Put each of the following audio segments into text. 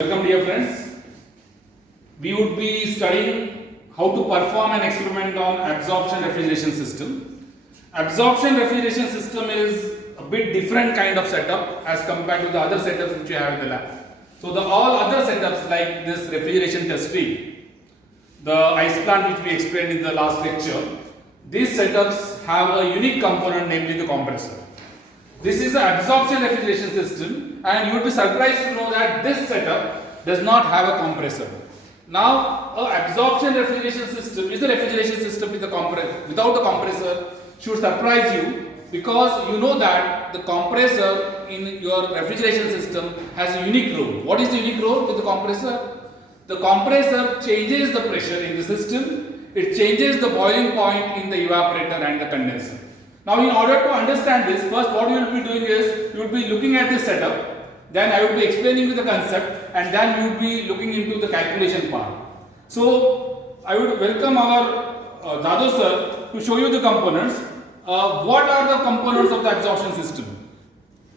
Welcome dear friends. We would be studying how to perform an experiment on absorption refrigeration system. Absorption refrigeration system is a bit different kind of setup as compared to the other setups which you have in the lab. So the all other setups like this refrigeration test tube, the ice plant which we explained in the last lecture, these setups have a unique component, namely the compressor. This is an absorption refrigeration system, and you would be surprised to know that this setup does not have a compressor. Now, an absorption refrigeration system is a refrigeration system with without a compressor should surprise you, because you know that the compressor in your refrigeration system has a unique role. What is the unique role with the compressor? The compressor changes the pressure in the system, it changes the boiling point in the evaporator and the condenser. Now, in order to understand this, first what you will be doing is, you will be looking at this setup, then I will be explaining you the concept, and then you will be looking into the calculation part. So, I would welcome our Dado sir to show you the components. What are the components of the absorption system?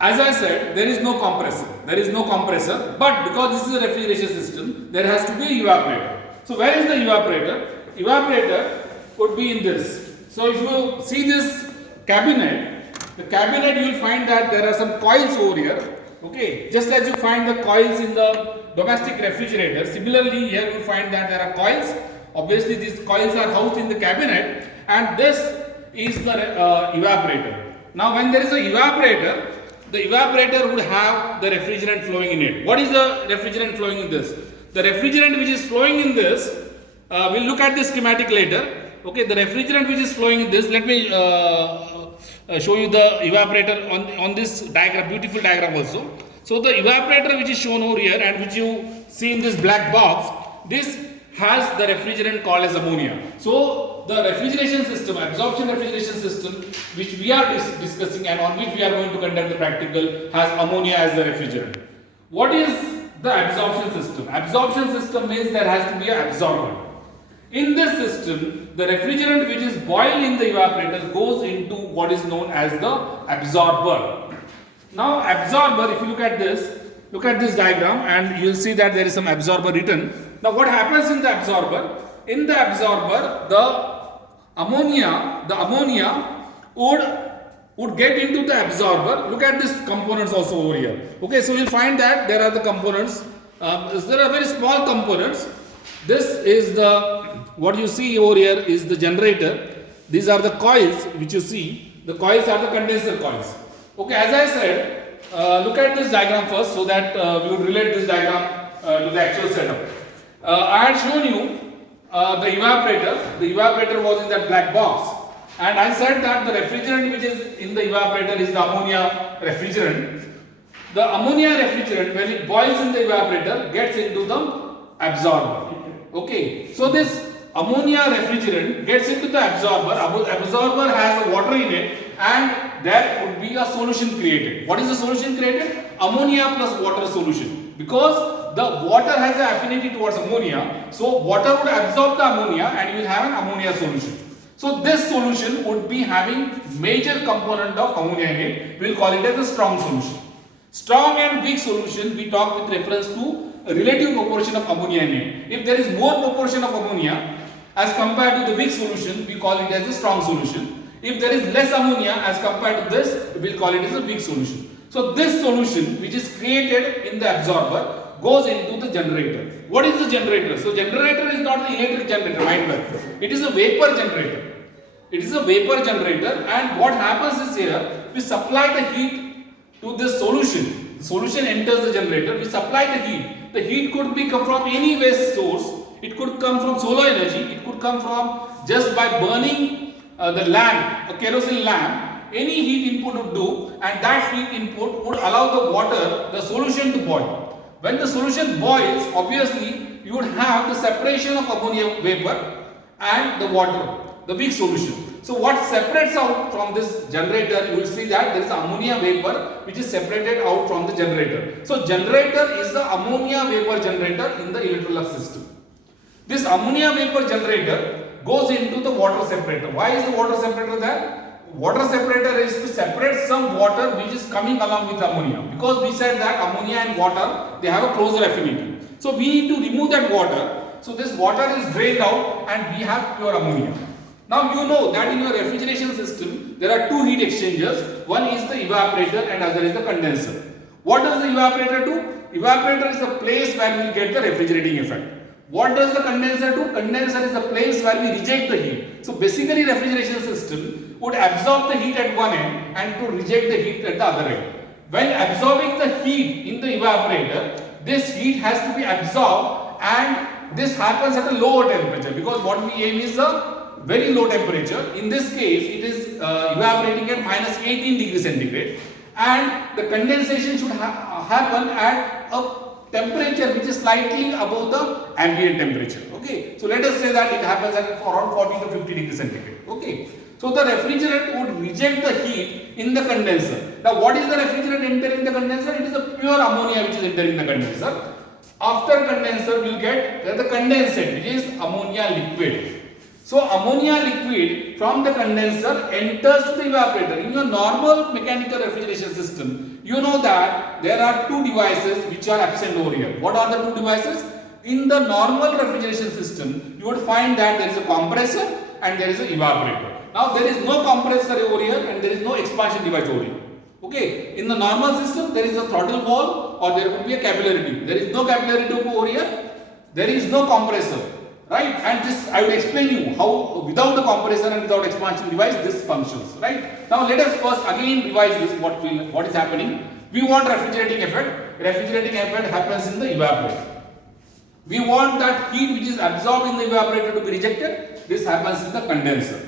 As I said, there is no compressor. There is no compressor, but because this is a refrigeration system, there has to be an evaporator. So, where is the evaporator? Evaporator would be in this. So, if you see this cabinet, the cabinet you will find that there are some coils over here. Okay, just as you find the coils in the domestic refrigerator, similarly here you find that there are coils. Obviously, these coils are housed in the cabinet, and this is the evaporator. Now, when there is an evaporator, the evaporator would have the refrigerant flowing in it. What is the refrigerant flowing in this? The refrigerant which is flowing in this, we'll look at the schematic later. Okay, the refrigerant which is flowing in this, let me show you the evaporator on this diagram, beautiful diagram also. So the evaporator which is shown over here and which you see in this black box, this has the refrigerant called as ammonia. So the refrigeration system, absorption refrigeration system which we are discussing and on which we are going to conduct the practical, has ammonia as the refrigerant. What is the absorption system? Absorption system means there has to be an absorber. In this system, the refrigerant which is boiled in the evaporator goes into what is known as the absorber. Now, absorber, if you look at this diagram, and you will see that there is some absorber written. Now, what happens in the absorber? In the absorber, the ammonia would get into the absorber. Look at these components also over here. Okay, so you will find that there are the components. There are very small components. This is what you see over here is the generator. These are the coils which you see. The coils are the condenser coils. Okay, as I said, look at this diagram first so that we would relate this diagram to the actual setup. I had shown you the evaporator. The evaporator was in that black box, and I said that the refrigerant which is in the evaporator is the ammonia refrigerant. The ammonia refrigerant, when it boils in the evaporator, gets into the absorber. Okay, so this ammonia refrigerant gets into the absorber. Absorber has a water in it, and there would be a solution created. What is the solution created? Ammonia plus water solution. Because the water has an affinity towards ammonia, so water would absorb the ammonia and you will have an ammonia solution. So this solution would be having major component of ammonia in it. We will call it as a strong solution. Strong and weak solution we talk with reference to relative proportion of ammonia in it. If there is more proportion of ammonia as compared to the weak solution, we call it as a strong solution. If there is less ammonia as compared to this, we will call it as a weak solution. So this solution which is created in the absorber goes into the generator. What is the generator? So generator is not the electric generator, mind well. It is a vapor generator. It is a vapor generator, and what happens is here, we supply the heat to this solution. The solution enters the generator, we supply the heat. The heat could be come from any waste source. It could come from solar energy. It could come from just by burning the lamp, a kerosene lamp. Any heat input would do, and that heat input would allow the water, the solution to boil. When the solution boils, obviously you would have the separation of ammonia vapor and the water, the weak solution. So what separates out from this generator, you will see that there is ammonia vapor which is separated out from the generator. So generator is the ammonia vapor generator in the Electrolux system. This ammonia vapor generator goes into the water separator. Why is the water separator there? water separator is to separate some water which is coming along with ammonia, because we said that ammonia and water, they have a closer affinity. So we need to remove that water. So this water is drained out and we have pure ammonia. Now you know that in your refrigeration system there are two heat exchangers. One is the evaporator and other is the condenser. What does the evaporator do? Evaporator is the place where we will get the refrigerating effect. What does the condenser do? Condenser is the place where we reject the heat. So basically refrigeration system would absorb the heat at one end and to reject the heat at the other end. When absorbing the heat in the evaporator, this heat has to be absorbed, and this happens at a lower temperature, because what we aim is a very low temperature. In this case it is evaporating at minus 18 degrees centigrade, and the condensation should happen at a temperature which is slightly above the ambient temperature. Okay, so let us say that it happens at around 40 to 50 degrees centigrade. Okay, so the refrigerant would reject the heat in the condenser. Now what is the refrigerant entering the condenser? It is the pure ammonia which is entering the condenser. After condenser we will get the condensate, which is ammonia liquid. So ammonia liquid from the condenser enters to the evaporator. In your normal mechanical refrigeration system, you know that there are two devices which are absent over here. What are the two devices? In the normal refrigeration system, you would find that there is a compressor and there is an evaporator. Now there is no compressor over here and there is no expansion device over here. Okay, in the normal system there is a throttle valve or there could be a capillary tube. There is no capillary tube over here. There is no compressor, right? And this I will explain you how without the compressor and without expansion device this functions, right? Now let us first again revise this. What is happening? We want refrigerating effect. Refrigerating effect happens in the evaporator. We want that heat which is absorbed in the evaporator to be rejected. This happens in the condenser.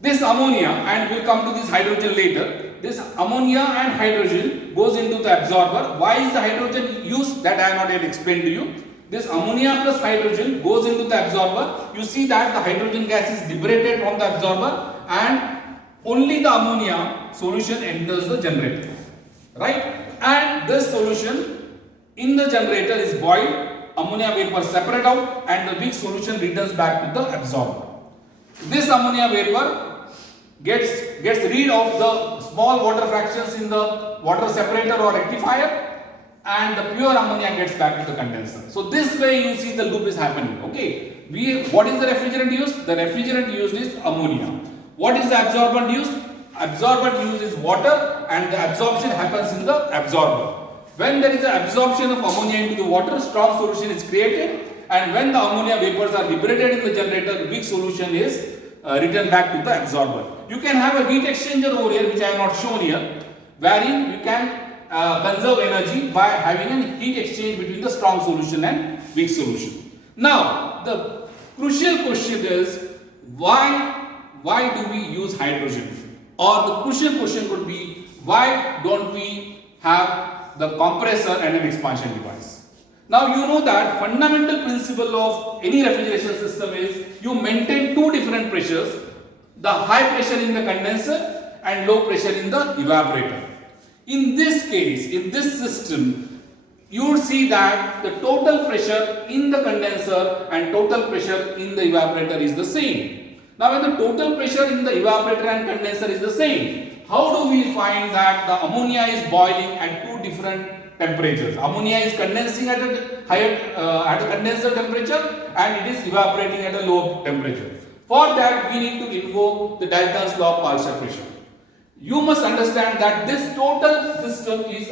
This ammonia, and we will come to this hydrogen later. This ammonia and hydrogen goes into the absorber. Why is the hydrogen used? That I have not yet explained to you. This ammonia plus hydrogen goes into the absorber. You see that the hydrogen gas is liberated from the absorber and only the ammonia solution enters the generator, right? And this solution in the generator is boiled. Ammonia vapor separate out and the weak solution returns back to the absorber. This ammonia vapor gets rid of the small water fractions in the water separator or rectifier, and the pure ammonia gets back to the condenser. So this way you see the loop is happening. Okay, what is the refrigerant used? The refrigerant used is ammonia. What is the absorbent used? Absorbent used is water, and the absorption happens in the absorber. When there is an absorption of ammonia into the water, strong solution is created, and when the ammonia vapors are liberated in the generator, weak solution is returned back to the absorber. You can have a heat exchanger over here, which I have not shown here, wherein you can conserve energy by having a heat exchange between the strong solution and weak solution. Now the crucial question is why do we use hydrogen? Or the crucial question could be, why don't we have the compressor and an expansion device? Now you know that fundamental principle of any refrigeration system is you maintain two different pressures, the high pressure in the condenser and low pressure in the evaporator. In this case, in this system, you would see that the total pressure in the condenser and total pressure in the evaporator is the same. Now when the total pressure in the evaporator and condenser is the same, how do we find that the ammonia is boiling at two different temperatures? Ammonia is condensing at a higher at a condenser temperature and it is evaporating at a low temperature. For that we need to invoke the Dalton's law of partial pressure. You must understand that this total system is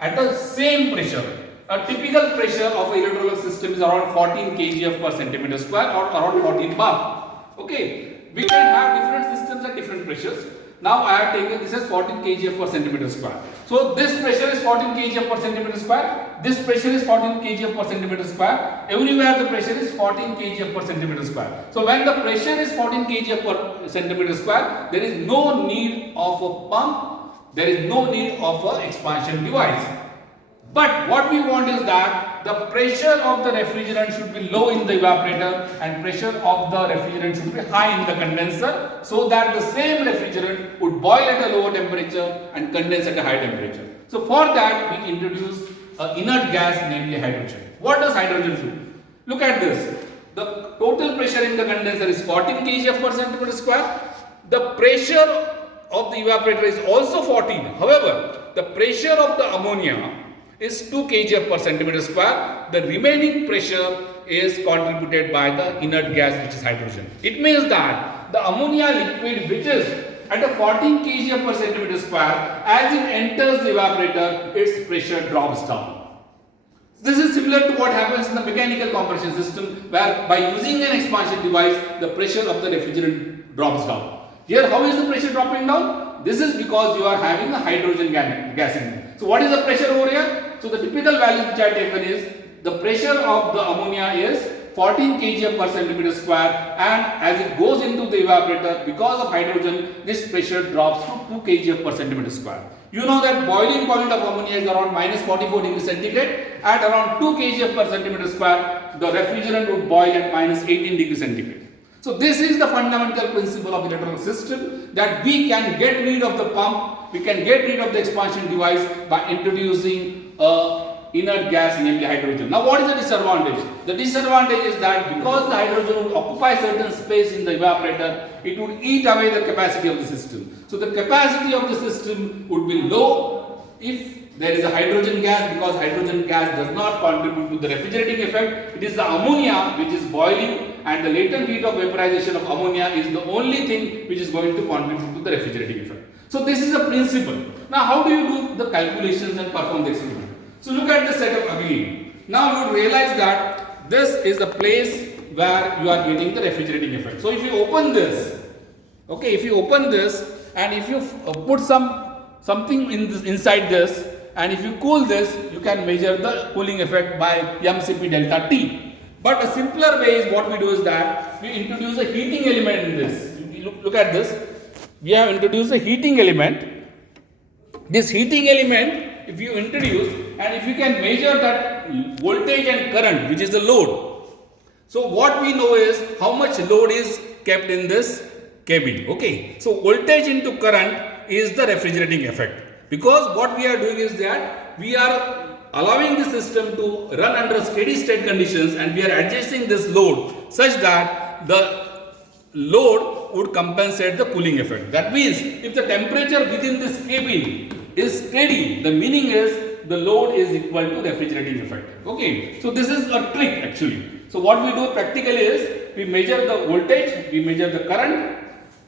at the same pressure. A typical pressure of an electrolytic system is around 14 kgf per centimeter square or around 14 bar. Okay, we can have different systems at different pressures. Now I have taken this as 14 kgf per centimeter square. So this pressure is 14 kgf per centimeter square. This pressure is 14 kgf per centimeter square. Everywhere the pressure is 14 kgf per centimeter square. So when the pressure is 14 kgf per centimeter square, there is no need of a pump. There is no need of an expansion device. But what we want is that the pressure of the refrigerant should be low in the evaporator and pressure of the refrigerant should be high in the condenser, so that the same refrigerant would boil at a lower temperature and condense at a high temperature. So for that we introduce an inert gas, namely hydrogen. What does hydrogen do? Look at this. The total pressure in the condenser is 14 kgf per centimeter square. the pressure of the evaporator is also 14. However, the pressure of the ammonia is 2 kg per centimeter square. The remaining pressure is contributed by the inert gas, which is hydrogen. It means that the ammonia liquid, which is at a 14 kg per centimeter square, as it enters the evaporator, its pressure drops down. This is similar to what happens in the mechanical compression system, where by using an expansion device, the pressure of the refrigerant drops down. Here, how is the pressure dropping down? This is because you are having a hydrogen gas in it. So, what is the pressure over here? So, the typical value which I have taken is the pressure of the ammonia is 14 kg per centimeter square, and as it goes into the evaporator, because of hydrogen, this pressure drops to 2 kg per centimeter square. You know that boiling point of ammonia is around minus 44 degrees centigrade. At around 2 kg per centimeter square, the refrigerant would boil at minus 18 degrees centigrade. So this is the fundamental principle of electrical system, that we can get rid of the pump, we can get rid of the expansion device by introducing a inert gas, namely hydrogen. Now what is the disadvantage? The disadvantage is that because the hydrogen would occupy certain space in the evaporator, it would eat away the capacity of the system. So the capacity of the system would be low if there is a hydrogen gas, because hydrogen gas does not contribute to the refrigerating effect. It is the ammonia which is boiling, and the latent heat of vaporization of ammonia is the only thing which is going to contribute to the refrigerating effect. So this is a principle. Now how do you do the calculations and perform the experiment? So look at the setup again. Now you would realize that this is the place where you are getting the refrigerating effect. So if you open this, okay, if you open this and if you put something inside this, and if you cool this, you can measure the cooling effect by mCp delta T. But a simpler way is what we do is that we introduce a heating element in this. Look at this. We have introduced a heating element. This heating element, if you introduce, and if you can measure that voltage and current, which is the load. So what we know is how much load is kept in this cabin. Okay. So voltage into current is the refrigerating effect. Because what we are doing is that we are allowing the system to run under steady state conditions, and we are adjusting this load such that the load would compensate the cooling effect. That means if the temperature within this cabin is steady, the meaning is the load is equal to refrigerating effect. Okay. So this is a trick actually. So what we do practically is we measure the voltage, we measure the current,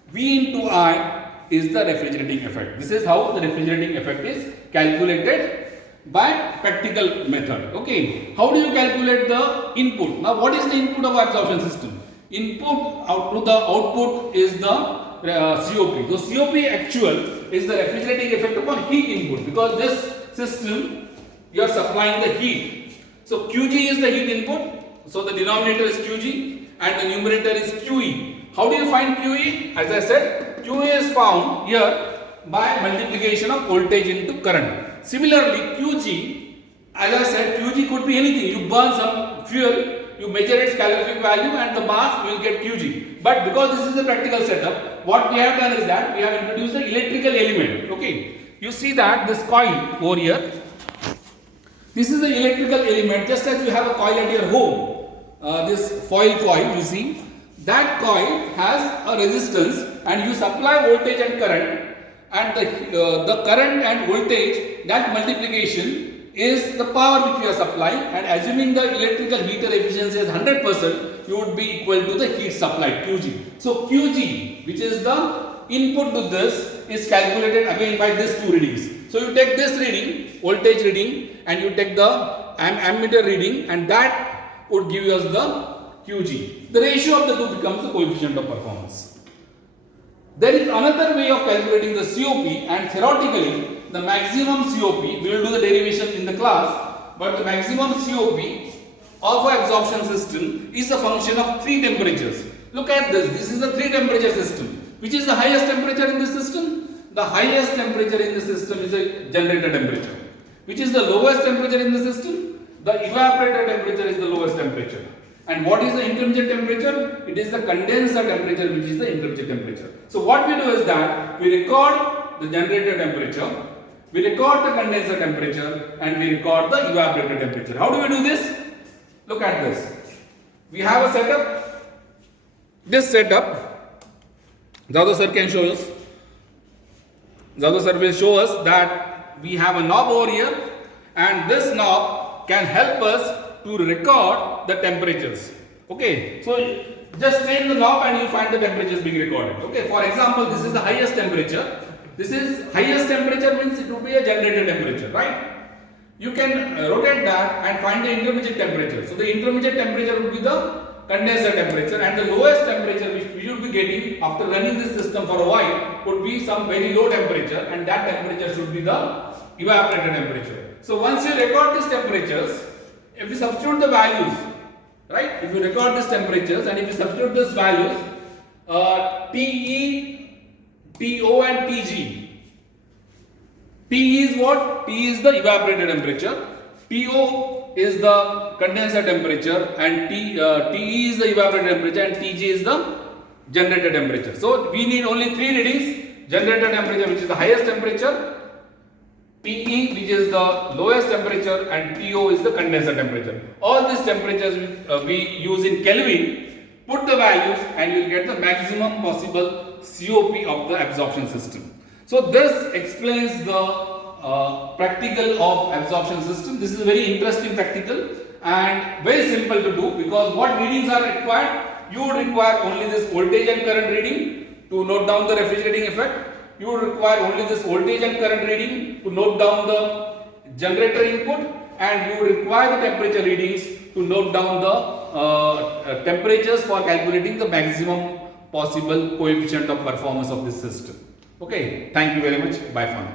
V into I is the refrigerating effect. This is how the refrigerating effect is calculated by practical method. Okay. How do you calculate the input? Now what is the input of absorption system? Input out to the output is the COP. So COP actual is the refrigerating effect upon heat input, because this system you are supplying the heat. So QG is the heat input. So the denominator is QG and the numerator is QE. How do you find QE? As I said, QE is found here by multiplication of voltage into current. Similarly, QG, as I said, QG could be anything. You burn some fuel, you measure its calorific value, and the mass, you will get QG. But because this is a practical setup, what we have done is that we have introduced the electrical element. Okay, you see that this coil over here, this is the electrical element. Just as you have a coil at your home, this foil coil, you see, that coil has a resistance, and you supply voltage and current, and the current and voltage, that multiplication is the power which we are supplying, and assuming the electrical heater efficiency is 100%, you would be equal to the heat supplied, QG. So QG, which is the input to this, is calculated again by these two readings. So you take this reading, voltage reading, and you take the ammeter reading, and that would give us the QG. The ratio of the two becomes the coefficient of performance. There is another way of calculating the COP, and theoretically the maximum COP, we will do the derivation in the class, but the maximum COP of an absorption system is a function of three temperatures. Look at this. This is a three temperature system. Which is the highest temperature in the system? The highest temperature in the system is the generator temperature. Which is the lowest temperature in the system? The evaporator temperature is the lowest temperature. And what is the intermediate temperature? It is the condenser temperature, which is the intermediate temperature. So what we do is that we record the generator temperature, we record the condenser temperature, and we record the evaporator temperature. How do we do this? Look at this. We have a setup. This setup, Jadhav sir can show us. Jadhav sir will show us that we have a knob over here, and this knob can help us to record the temperatures. Okay, so just change the knob and you find the temperatures being recorded. Okay, for example, this is the highest temperature. This is highest temperature means it will be a generator temperature, right? You can rotate that and find the intermediate temperature. So the intermediate temperature would be the condenser temperature, and the lowest temperature which we would be getting after running this system for a while would be some very low temperature, and that temperature should be the evaporator temperature. So once you record these temperatures, if you substitute the values, right? If you record these temperatures and if you substitute these values, TE, TO and TG. TE is what? TE is the evaporator temperature. TO is the condenser temperature, and TE is the evaporator temperature, and TG is the generator temperature. So we need only three readings: generator temperature, which is the highest temperature, TE, which is the lowest temperature, and TO is the condenser temperature. All these temperatures we use in Kelvin. Put the values and you will get the maximum possible COP of the absorption system. So this explains the practical of absorption system. This is a very interesting practical and very simple to do, because what readings are required? You would require only this voltage and current reading to note down the refrigerating effect. You would require only this voltage and current reading to note down the generator input, and you would require the temperature readings to note down the temperatures for calculating the maximum possible coefficient of performance of this system. Okay, thank you very much. Bye for now.